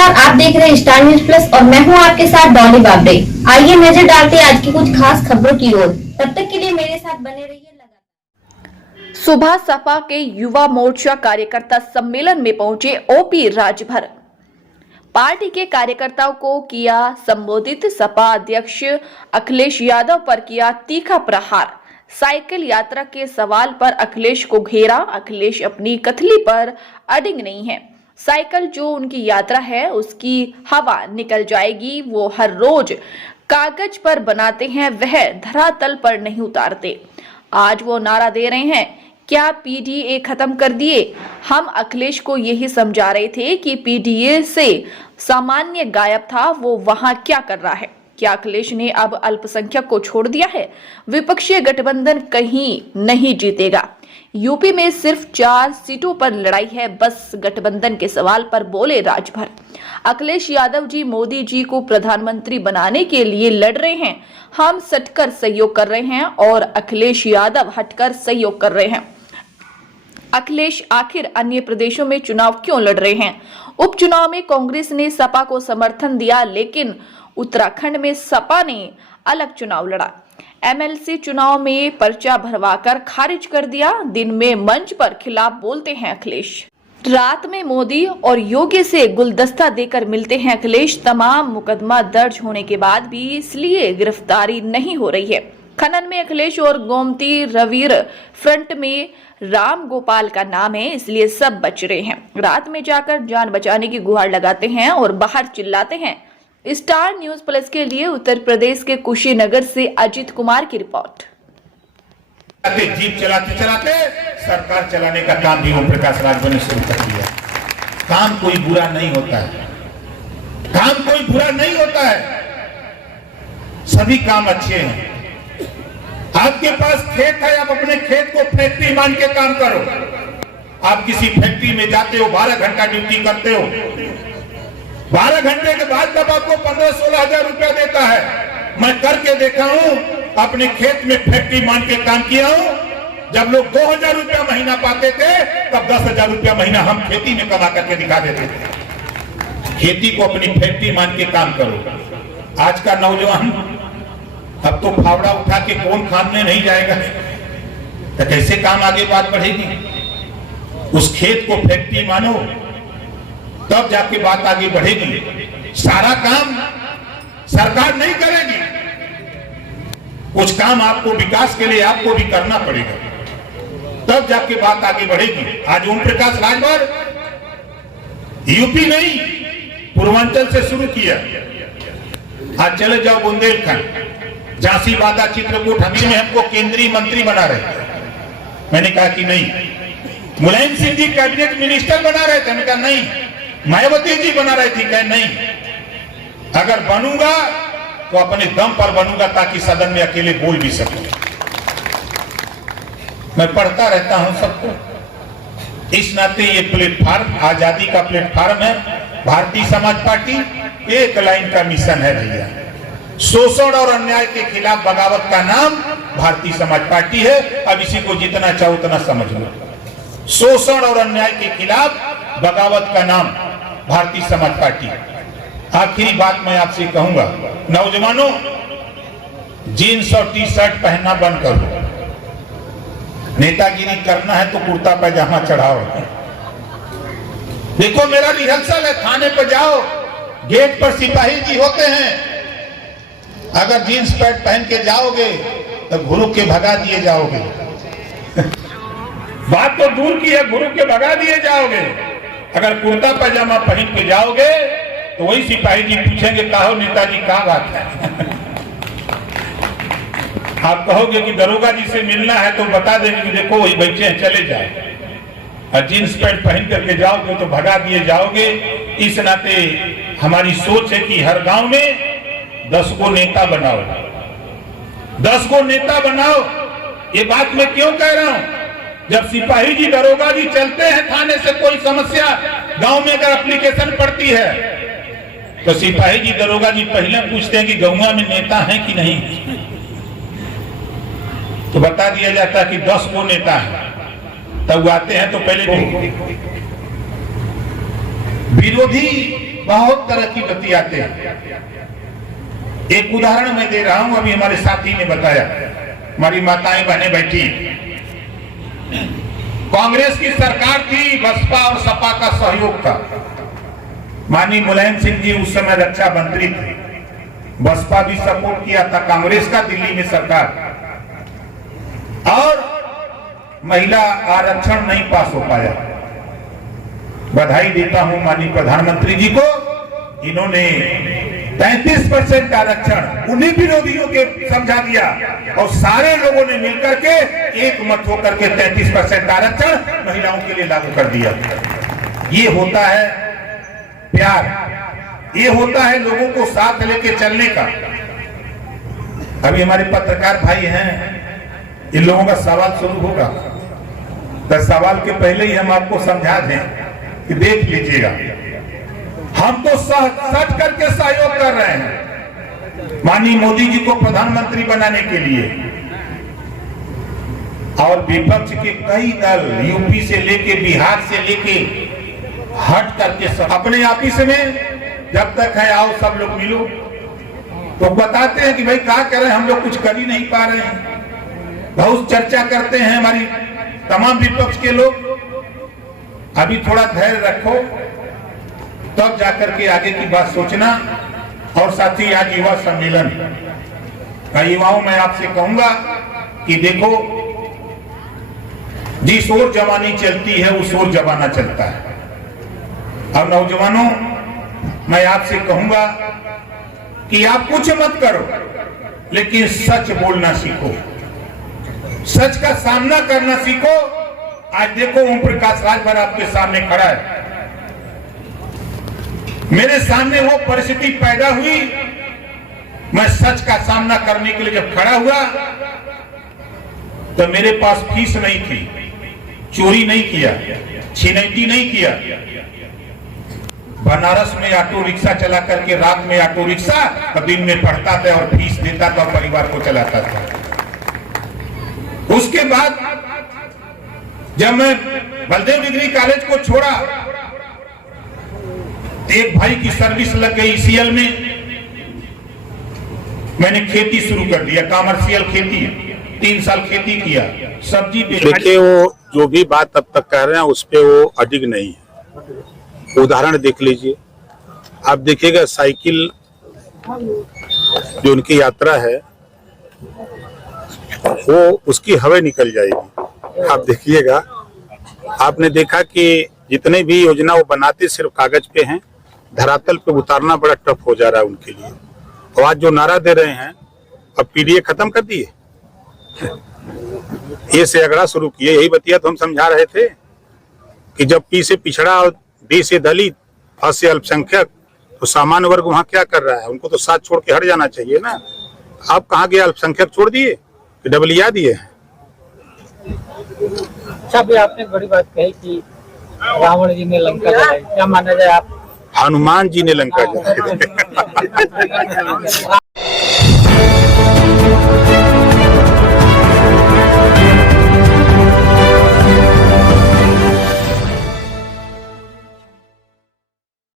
नमस्कार, आप देख रहे हैं स्टार न्यूज प्लस और मैं हूं आपके साथ डॉली बाबरे। आइए नजर डालते हैं आज की कुछ खास खबरों की ओर। तब तक के लिए मेरे साथ बने रहिए। सुबह सपा के युवा मोर्चा कार्यकर्ता सम्मेलन में पहुंचे ओपी राजभर। पार्टी के कार्यकर्ताओं को किया संबोधित। सपा अध्यक्ष अखिलेश यादव पर किया तीखा प्रहार। साइकिल यात्रा के सवाल पर अखिलेश को घेरा। अखिलेश अपनी कथली पर अडिग नहीं है। साइकिल जो उनकी यात्रा है उसकी हवा निकल जाएगी। वो हर रोज कागज पर बनाते हैं, वह धरातल पर नहीं उतारते। आज वो नारा दे रहे हैं, क्या पीडीए खत्म कर दिए? हम अखिलेश को यही समझा रहे थे कि पीडीए से सामान्य गायब था, वो वहां क्या कर रहा है? क्या अखिलेश ने अब अल्पसंख्यक को छोड़ दिया है? विपक्षी गठबंधन कहीं नहीं जीतेगा। यूपी में सिर्फ 4 सीटों पर लड़ाई है, बस गठबंधन के सवाल पर बोले राजभर। अखिलेश यादव जी मोदी जी को प्रधानमंत्री बनाने के लिए लड़ रहे हैं। हम सटकर सहयोग कर रहे हैं और अखिलेश यादव हटकर सहयोग कर रहे हैं। अखिलेश आखिर अन्य प्रदेशों में चुनाव क्यों लड़ रहे हैं? उपचुनाव में कांग्रेस ने सपा को समर्थन दिया, लेकिन उत्तराखंड में सपा ने अलग चुनाव लड़ा। एमएलसी चुनाव में पर्चा भरवाकर खारिज कर दिया। दिन में मंच पर खिलाफ बोलते हैं अखिलेश, रात में मोदी और योगी से गुलदस्ता देकर मिलते हैं अखिलेश। तमाम मुकदमा दर्ज होने के बाद भी इसलिए गिरफ्तारी नहीं हो रही है। खनन में अखिलेश और गोमती रवीर फ्रंट में राम गोपाल का नाम है, इसलिए सब बच रहे हैं। रात में जाकर जान बचाने की गुहार लगाते हैं और बाहर चिल्लाते हैं। स्टार न्यूज प्लस के लिए उत्तर प्रदेश के कुशीनगर से अजित कुमार की रिपोर्ट। जीप चलाते चलाते सरकार चलाने का काम भी ओम प्रकाश राजभर ने शुरू कर दिया। काम कोई बुरा नहीं होता है, काम कोई बुरा नहीं होता है, सभी काम अच्छे हैं। आपके पास खेत है, आप अपने खेत को फैक्ट्री मान के काम करो। आप किसी फैक्ट्री में जाते हो, 12 घंटा ड्यूटी करते हो, 12 घंटे के बाद जब आपको 15-16 हजार रुपया देता है। मैं करके देखा हूं, अपने खेत में फैक्ट्री मान के काम किया हूं। जब लोग 2000 रुपया महीना पाते थे, तब 10,000 रुपया महीना हम खेती में कमा करके दिखा देते थे। खेती को अपनी फैक्ट्री मान के काम करो। आज का नौजवान अब तो फावड़ा उठा के कौन खाने नहीं जाएगा, तो कैसे काम आगे बात बढ़ेगी? उस खेत को फैक्ट्री मानो, तब जाके बात आगे बढ़ेगी। सारा काम सरकार नहीं करेगी, कुछ काम आपको विकास के लिए आपको भी करना पड़ेगा, तब जाके बात आगे बढ़ेगी। आज ओम प्रकाश राजभर यूपी नहीं पूर्वांचल से शुरू किया। आज चले जाओ बुंदेलखंड, झांसी, बांदा, चित्रकूट, हमीर में हमको केंद्रीय मंत्री बना रहे। मैंने कहा कि नहीं। मुलायम सिंह जी कैबिनेट मिनिस्टर बना रहे थे, मैंने कहा नहीं। मायावती जी बना रही थी, कहे नहीं, अगर बनूंगा तो अपने दम पर बनूंगा, ताकि सदन में अकेले बोल भी सकूं। मैं पढ़ता रहता हूं सबको, इस नाते ये प्लेटफार्म आजादी का प्लेटफार्म है। भारतीय समाज पार्टी एक लाइन का मिशन है भैया, शोषण और अन्याय के खिलाफ बगावत का नाम भारतीय समाज पार्टी है। अब इसी को जितना चाहो उतना समझ लो। शोषण और अन्याय के खिलाफ बगावत का नाम भारतीय समाज पार्टी। आखिरी बात मैं आपसे कहूंगा, नौजवानों, जीन्स और टी शर्ट पहनना बंद करो। नेतागिरी करना है तो कुर्ता पैजामा चढ़ाओ। देखो मेरा रिहर्सल है, थाने पर जाओ, गेट पर सिपाही जी होते हैं। अगर जीन्स पैंट पहन के जाओगे तो घुरू के भगा दिए जाओगे। बात तो दूर की है, घुरू के भगा दिए जाओगे। अगर कुर्ता पैजामा पहन के जाओगे तो वही सिपाही जी पूछेंगे, कहो नेताजी क्या बात है? आप कहोगे कि दरोगा जी से मिलना है, तो बता देंगे कि देखो वही बच्चे हैं, चले जाओ। और जींस पैंट पहन करके जाओगे तो भगा दिए जाओगे। इस नाते हमारी सोच है कि हर गांव में 10 को नेता बनाओ, 10 को नेता बनाओ। ये बात मैं क्यों कह रहा हूं? जब सिपाही जी दरोगा जी चलते हैं थाने से, कोई समस्या गांव में अगर एप्लीकेशन पड़ती है, तो सिपाही जी दरोगा जी पहले पूछते हैं कि गांव में नेता है कि नहीं, तो बता दिया जाता कि 10 को नेता है। तब आते हैं तो पहले विरोधी बहुत तरह की बतियाते हैं। एक उदाहरण मैं दे रहा हूं, अभी हमारे साथी ने बताया, हमारी माताएं बहनें बैठी, कांग्रेस की सरकार थी, बसपा और सपा का सहयोग था। माननीय मुलायम सिंह जी उस समय रक्षा मंत्री थे, बसपा भी सपोर्ट किया था कांग्रेस का दिल्ली में सरकार, और महिला आरक्षण नहीं पास हो पाया। बधाई देता हूं माननीय प्रधानमंत्री जी को, इन्होंने 33% आरक्षण उन्हीं विरोधियों के समझा दिया और सारे लोगों ने मिलकर के एक मत होकर के 33% आरक्षण महिलाओं के लिए लागू कर दिया। ये होता है प्यार, ये होता है लोगों को साथ लेके चलने का। अभी हमारे पत्रकार भाई हैं, इन लोगों का सवाल शुरू होगा, तो सवाल के पहले ही हम आपको समझा दें कि देख लीजिएगा, हम तो सच करके सहयोग कर रहे हैं माननीय मोदी जी को प्रधानमंत्री बनाने के लिए, और विपक्ष के कई दल यूपी से लेके बिहार से लेके हट करके सब अपने ऑफिस में जब तक है आओ सब लोग मिलो, तो बताते हैं कि भाई क्या करें, हम लोग कुछ कर ही नहीं पा रहे हैं। बहुत चर्चा करते हैं हमारी तमाम विपक्ष के लोग। अभी थोड़ा धैर्य रखो, तब जाकर के आगे की बात सोचना। और साथ ही आज युवा सम्मेलन, युवाओं मैं आपसे कहूंगा कि देखो, जिस ओर जवानी चलती है उस ओर जमाना चलता है। अब नौजवानों, मैं आपसे कहूंगा कि आप कुछ मत करो, लेकिन सच बोलना सीखो, सच का सामना करना सीखो। आज देखो ओम प्रकाश राजभर आपके सामने खड़ा है, मेरे सामने वो परिस्थिति पैदा हुई, मैं सच का सामना करने के लिए जब खड़ा हुआ तो मेरे पास फीस नहीं थी, चोरी नहीं किया, छिनैती नहीं किया, बनारस में ऑटो रिक्शा चला करके रात में ऑटो रिक्शा, तो दिन में पढ़ता था और फीस देता था, परिवार को चलाता था। उसके बाद जब मैं बलदेव डिग्री कॉलेज को छोड़ा, एक भाई की सर्विस लग गई सीएल में, मैंने खेती शुरू कर दिया, कॉमर्शियल खेती, 3 साल खेती किया, सब्जी पे। देखिए, वो जो भी बात अब तक कह रहे हैं उस पे वो अडिग नहीं है। उदाहरण देख लीजिए, आप देखिएगा साइकिल जो उनकी यात्रा है वो उसकी हवा निकल जाएगी। आप देखिएगा, आपने देखा कि जितने भी योजना वो बनाते सिर्फ कागज पे हैं, धरातल पे उतारना बड़ा टफ हो जा रहा है उनके लिए। और आज जो नारा दे रहे हैं, अब पीडीए खत्म कर दिए, ए से अगड़ा शुरू किए। यही बतिया तो हम समझा रहे थे कि जब पी से पिछड़ा और डी से दलित, अ से अल्पसंख्यक, तो सामान्य वर्ग वहां क्या कर रहा है? उनको तो साथ छोड़ के हट जाना चाहिए ना। आप कहाँ गए? अल्पसंख्यक छोड़ दिए कि डबलिया दिए? अच्छा, भी आपने बड़ी बात कही कि रावण जी ने लंका जलाई, क्या माना जाए? आप हनुमान जी ने लंका जलाई।